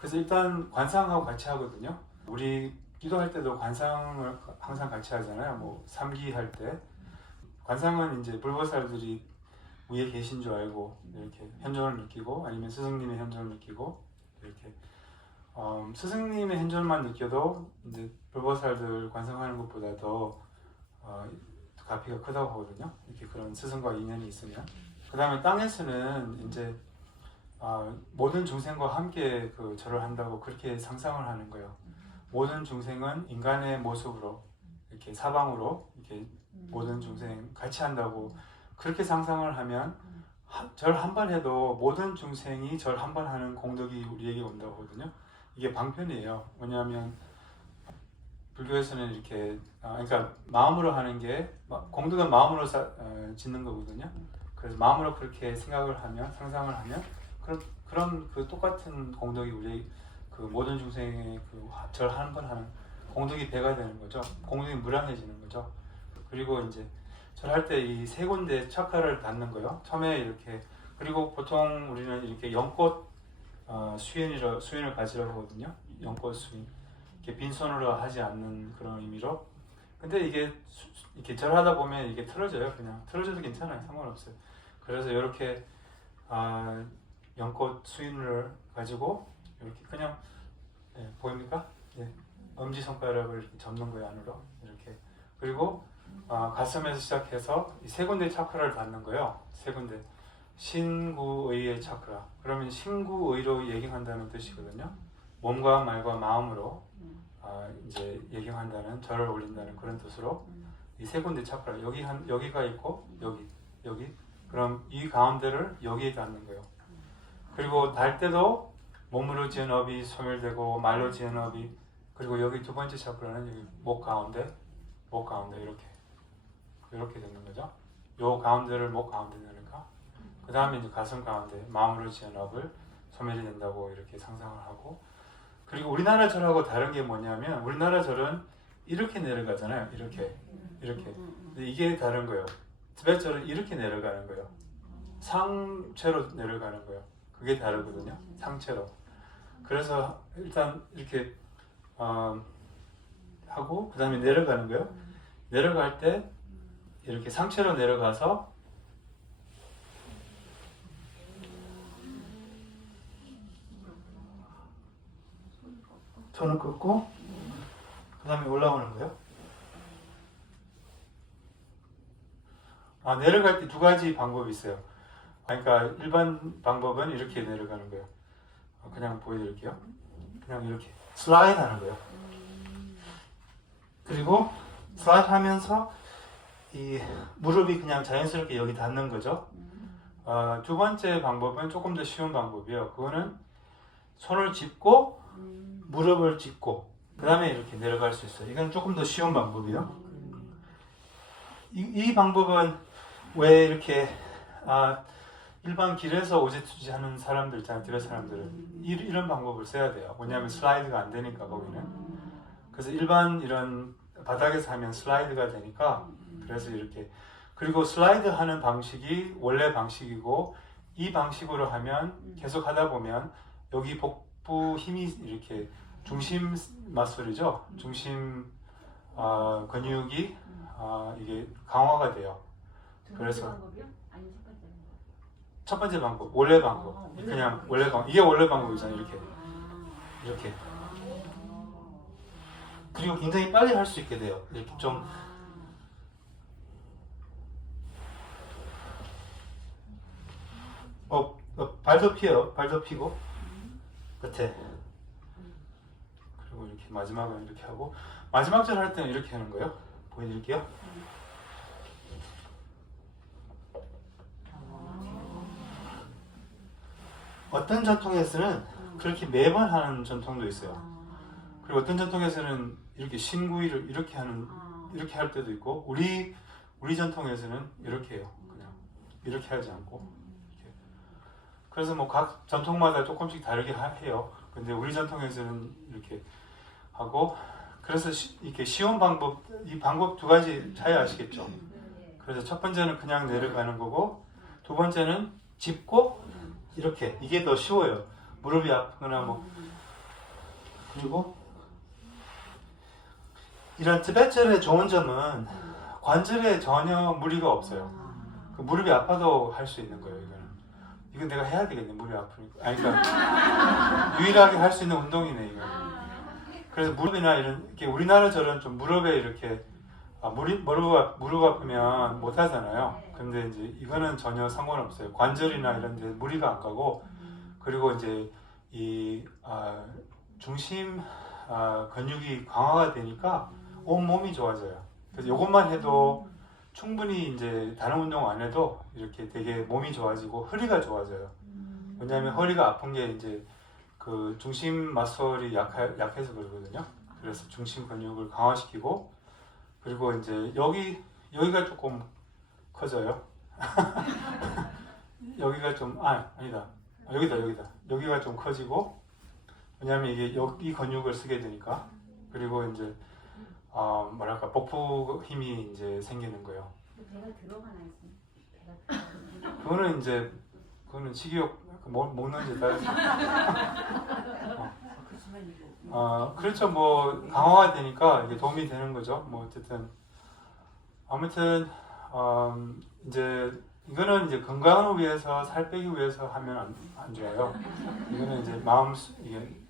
그래서 일단 관상하고 같이 하거든요. 우리 기도할 때도 관상을 항상 같이 하잖아요. 뭐 삼기할 때 관상은 이제 불보살들이 위에 계신 줄 알고 이렇게 현존을 느끼고, 아니면 스승님의 현존을 느끼고, 이렇게 스승님의 현존만 느껴도 이제 불보살들 관상하는 것보다 더 가피가 크다고 하거든요. 이렇게 그런 스승과 인연이 있으면. 그 다음에 땅에서는 이제 모든 중생과 함께 그 절을 한다고 그렇게 상상을 하는 거예요. 모든 중생은 인간의 모습으로 이렇게 사방으로 이렇게 모든 중생 같이 한다고 그렇게 상상을 하면 절 한 번 해도 모든 중생이 절 한 번 하는 공덕이 우리에게 온다고 하거든요. 이게 방편이에요. 왜냐하면 불교에서는 이렇게 그러니까 마음으로 하는 게 공덕은 마음으로 짓는 거거든요. 그래서 마음으로 그렇게 생각을 하면, 상상을 하면 그런 그 똑같은 공덕이 우리 그 모든 중생의 그 절 한 번 하는 공덕이 배가 되는 거죠. 공덕이 무량해지는 거죠. 그리고 이제 절할 때 이 세 군데 차크라를 닿는 거예요. 처음에 이렇게, 그리고 보통 우리는 이렇게 연꽃 수연을 가지라고 하거든요. 연꽃 수연. 이렇게 빈손으로 하지 않는 그런 의미로. 근데 이게 이렇게 절하다 보면 이게 틀어져요. 그냥 틀어져도 괜찮아요. 상관없어요. 그래서 이렇게 연꽃 수인을 가지고 이렇게 그냥 보입니까? 엄지 손가락을 이렇게 접는 거예요, 안으로 이렇게. 그리고 가슴에서 시작해서 이 세 군데 차크라를 닿는 거예요. 세 군데. 신구의의 차크라. 그러면 신구의로 예경한다는 뜻이거든요. 몸과 말과 마음으로 이제 예경한다는, 절을 올린다는 그런 뜻으로 이 세 군데 차크라, 여기가 있고 여기. 그럼 이 가운데를 여기에 닿는 거예요. 그리고 닿을 때도 몸으로 지은 업이 소멸되고 말로 지은 업이, 그리고 여기 두 번째 차크라는 여기 목 가운데 이렇게 되는 거죠. 요 가운데를 목 가운데 넣으니까, 그 다음에 이제 가슴 가운데 마음으로 지은 업을 소멸이 된다고 이렇게 상상을 하고. 그리고 우리나라 절하고 다른 게 뭐냐면, 우리나라 절은 이렇게 내려가잖아요. 이렇게. 근데 이게 다른 거예요. 티베트 절은 이렇게 내려가는 거예요. 상체로 내려가는 거예요. 그게 다르거든요. 상체로. 그래서 일단 이렇게 하고 그 다음에 내려가는 거예요. 내려갈 때 이렇게 상체로 내려가서 손을 긋고 그 다음에 올라오는 거예요. 내려갈 때 두 가지 방법이 있어요. 그러니까 일반 방법은 이렇게 내려가는 거예요. 그냥 보여드릴게요. 그냥 이렇게 슬라이드 하는 거예요. 그리고 슬라이드 하면서 이 무릎이 그냥 자연스럽게 여기 닿는 거죠. 두 번째 방법은 조금 더 쉬운 방법이에요. 그거는 손을 짚고 무릎을 짚고 그 다음에 이렇게 내려갈 수 있어요. 이건 조금 더 쉬운 방법이에요. 이 방법은 왜 이렇게 일반 길에서 오제투지 하는 사람들 있잖아요. 티베트 사람들은 이런 방법을 써야 돼요. 왜냐하면 슬라이드가 안 되니까 거기는. 그래서 일반 이런 바닥에서 하면 슬라이드가 되니까, 그래서 이렇게. 그리고 슬라이드 하는 방식이 원래 방식이고, 이 방식으로 하면 계속 하다 보면 여기 복부 힘이 이렇게 중심 마술이죠. 중심 근육이 이게 강화가 돼요. 그래서 첫 번째 방법, 원래 방법. 그냥 원래 방법. 이게 원래 방법이잖아요. 이렇게. 그리고 굉장히 빨리 할 수 있게 돼요. 이렇게 좀 발도 피해요. 발도 피고 끝에. 그리고 이렇게 마지막은 이렇게 하고, 마지막 절 할 때는 이렇게 하는 거예요. 보여드릴게요. 어떤 전통에서는 그렇게 매번 하는 전통도 있어요. 그리고 어떤 전통에서는 이렇게 신구이를 이렇게 할 때도 있고, 우리 전통에서는 이렇게 해요. 그냥 이렇게 하지 않고 이렇게. 그래서 뭐 각 전통마다 조금씩 다르게 해요. 근데 우리 전통에서는 이렇게 하고, 그래서 이렇게 쉬운 방법, 이 방법 두 가지 차이 아시겠죠? 그래서 첫 번째는 그냥 내려가는 거고, 두 번째는 짚고 이렇게. 이게 더 쉬워요. 무릎이 아프거나 뭐 그리고 이런 티베트절의 좋은 점은 관절에 전혀 무리가 없어요. 그 무릎이 아파도 할 수 있는 거예요. 이건 내가 해야 되겠네. 무릎이 아프니까. 아니, 그러니까 유일하게 할 수 있는 운동이네 이거. 그래서 무릎이나 이렇게 우리나라처럼 좀 무릎에 이렇게 무릎 아프면 못 하잖아요. 근데 이제 이거는 전혀 상관없어요. 관절이나 이런 데 무리가 안 가고, 그리고 이제 이 중심 근육이 강화가 되니까 온 몸이 좋아져요. 그래서 이것만 해도 충분히 이제 다른 운동 안 해도 이렇게 되게 몸이 좋아지고 허리가 좋아져요. 왜냐하면 허리가 아픈 게 이제 그 중심 마솔이 약해서 그러거든요. 그래서 중심 근육을 강화시키고, 그리고 이제 여기가 조금 커져요. 여기가 좀 아니다. 여기가 좀 커지고, 왜냐하면 이게 이 근육을 쓰게 되니까. 그리고 이제 뭐랄까 복부 힘이 이제 생기는 거예요. 배가 들어가나 있어요. 그거는 식욕 먹는지 따라서. 그렇죠. 뭐 강화가 되니까 이게 도움이 되는 거죠. 뭐 어쨌든 아무튼 이제 이거는 이제 건강을 위해서, 살 빼기 위해서 하면 안 좋아요. 이거는 이제 마음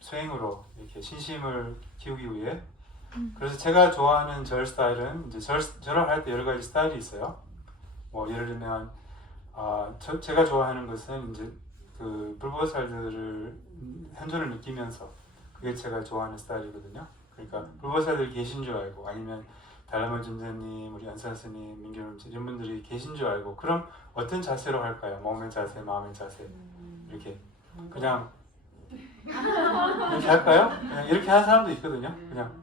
수행으로 이렇게 신심을 키우기 위해. 그래서 제가 좋아하는 절 스타일은 이제 절을 할 때 여러 가지 스타일이 있어요. 뭐 예를 들면 제가 좋아하는 것은 이제 그 불보살들을 현존을 느끼면서, 그게 제가 좋아하는 스타일이거든요. 그러니까 불보살들 계신 줄 알고, 아니면 달라마 존자님, 우리 연산 스님, 민규님 이런 분들이 계신 줄 알고, 그럼 어떤 자세로 할까요? 몸의 자세, 마음의 자세, 이렇게 그냥 이렇게 할까요? 그냥 이렇게 하는 사람도 있거든요. 그냥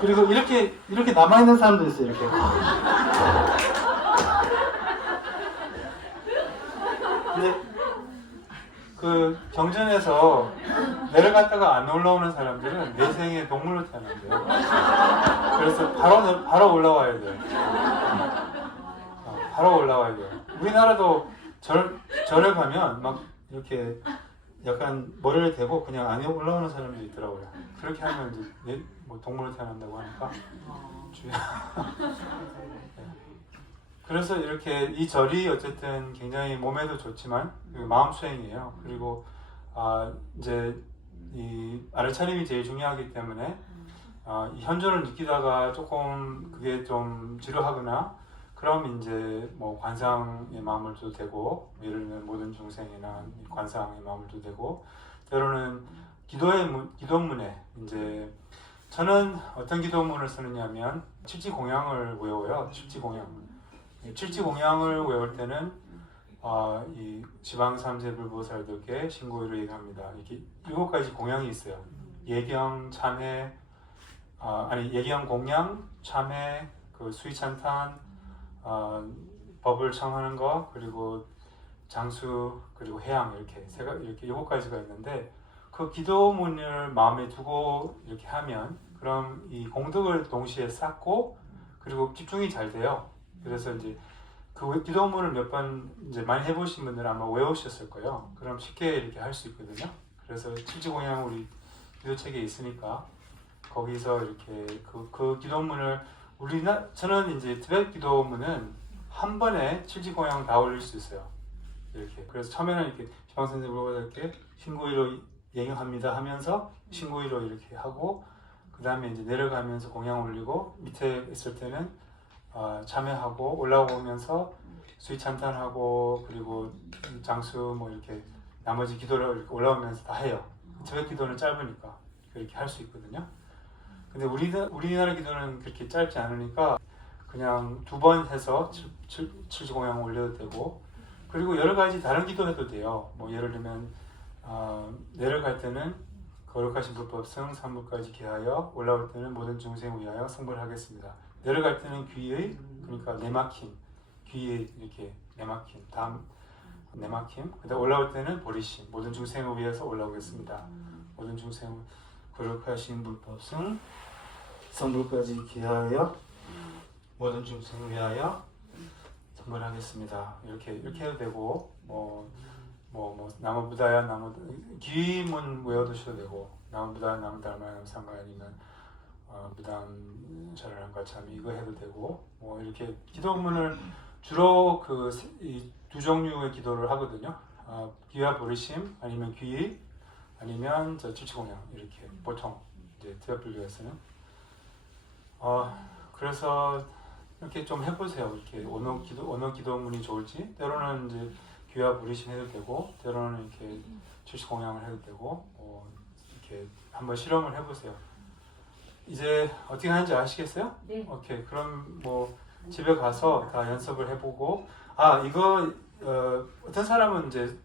그리고 이렇게 남아 있는 사람도 있어요. 이렇게. 근데 그 경전에서 내려갔다가 안 올라오는 사람들은 내생에 동물로 태어난대요. 그래서 바로 올라와야 돼요. 바로 올라와야 돼요. 우리나라도 절에 가면 막 이렇게 약간 머리를 대고 그냥 안에 올라오는 사람들이 있더라고요. 그렇게 하면 이제 뭐 동물로 태어난다고 하니까 주의. 그래서 이렇게 이 절이 어쨌든 굉장히 몸에도 좋지만 마음 수행이에요. 그리고 이제 이 알차림이 제일 중요하기 때문에 이 현존을 느끼다가 조금 그게 좀 지루하거나, 그럼 이제 뭐 관상의 마음을 둬도 되고, 예를 들면 모든 중생이나 관상의 마음을 둬도 되고, 때로는 기도문에 이제 저는 어떤 기도문을 쓰느냐면 칠지공양을 외워요. 칠지공양을 외울 때는 이 지방삼세 불보살들께 신고의를 얘기합니다. 이렇게 7가지 공양이 있어요. 예경, 참회, 예경, 공양, 참회, 그 수의찬탄, 법을 청하는 거, 그리고 장수, 그리고 해양, 이렇게 7가지가 있는데, 그 기도문을 마음에 두고 이렇게 하면 그럼 이 공덕을 동시에 쌓고, 그리고 집중이 잘 돼요. 그래서 이제 그 기도문을 몇 번 이제 많이 해보신 분들은 아마 외우셨을 거예요. 그럼 쉽게 이렇게 할 수 있거든요. 그래서 칠지공양 우리 기도책에 있으니까 거기서 이렇게 그 기도문을 저는 이제 티베트 기도문은 한 번에 칠지공양 다 올릴 수 있어요. 이렇게. 그래서 처음에는 이렇게 지방선생 불보살께 신고의로 예경합니다 하면서 신고의로 이렇게 하고, 그 다음에 이제 내려가면서 공양 올리고, 밑에 있을 때는 참여하고, 올라오면서 수의찬탄하고, 그리고 장수 뭐 이렇게 나머지 기도를 이렇게 올라오면서 다 해요. 티베트 기도는 짧으니까 그렇게 할 수 있거든요. 근데 우리나라 기도는 그렇게 짧지 않으니까 그냥 2번 해서 칠지공양 올려도 되고, 그리고 여러 가지 다른 기도 해도 돼요. 뭐 예를 들면 내려갈 때는 거룩하신 불법성 3부까지 기하여, 올라올 때는 모든 중생 위하여 성불하겠습니다. 내려갈 때는 귀의, 그러니까 내막힘, 귀의 이렇게 내막힘, 다음 내막힘. 그다음 올라올 때는 보리심, 모든 중생을 위해서 올라오겠습니다. 모든 중생 거룩하신 불법성 성불까지 기하여 모든 중생을 위하여 성불하겠습니다. 이렇게 해도 되고, 뭐 뭐 나무 부다야 나무 기문 외워두셔도 되고 나무 부다야 나무 달마야 나무 상가 아니면 무당 절하는 과참 이거 해도 되고 뭐 이렇게 기도문을 주로 그 이 두 종류의 기도를 하거든요. 귀와 부르심 아니면 귀 아니면 저 칠치공양 이렇게 보통 이제 대학불교에서는 그래서 이렇게 좀 해보세요. 이렇게 어느 기도문이 좋을지 때로는 이제 귀와 부르심 해도 되고 때로는 이렇게 칠치공양을 해도 되고 이렇게 한번 실험을 해보세요. 이제 어떻게 하는지 아시겠어요? 네. 오케이. 그럼 뭐 집에 가서 다 연습을 해보고 이거 어떤 사람은 이제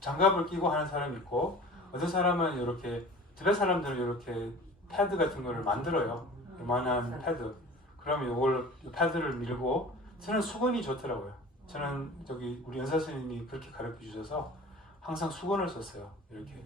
장갑을 끼고 하는 사람이 있고 어떤 사람은 이렇게 집에 사람들은 이렇게 패드 같은 거를 만들어요. 요만한 패드. 그러면 이걸 패드를 밀고 저는 수건이 좋더라고요. 저는 저기 우리 연사 선생님이 그렇게 가르쳐 주셔서 항상 수건을 썼어요. 이렇게.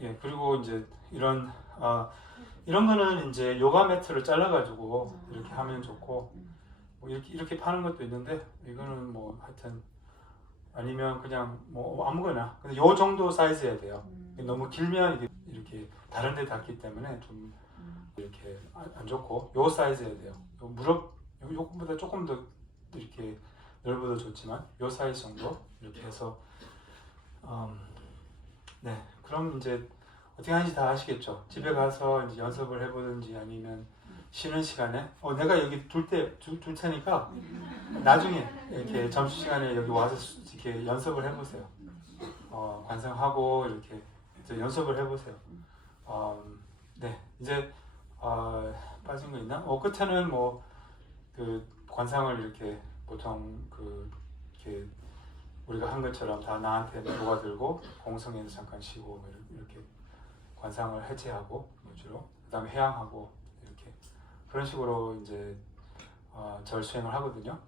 예. 그리고 이제 이런 거는 이제 요가 매트를 잘라가지고 이렇게 하면 좋고 뭐 이렇게 파는 것도 있는데 이거는 뭐 하여튼 아니면 그냥 뭐 아무거나 근데 요 정도 사이즈여야 돼요. 너무 길면 이게 이렇게 다른 데 닿기 때문에 좀 이렇게 안 좋고 요 사이즈여야 돼요. 요 무릎 요거보다 조금 더 이렇게 넓어도 좋지만 요 사이즈 정도 이렇게 해서 네 그럼 이제 어떻게 하는지 다 아시겠죠? 집에 가서 이제 연습을 해보든지 아니면 쉬는 시간에 내가 여기 둘 테니까 나중에 이렇게 점심시간에 여기 와서 이렇게 연습을 해보세요. 관상하고 이렇게 이제 연습을 해보세요. 네 이제 빠진 거 있나? 끝에는 뭐 그 관상을 이렇게 보통 이렇게 우리가 한 것처럼 다 나한테 녹아들고 공성에서 잠깐 쉬고 뭐 이렇게 관상을 해체하고 주로 그다음에 해양하고 이렇게 그런 식으로 이제 절 수행을 하거든요.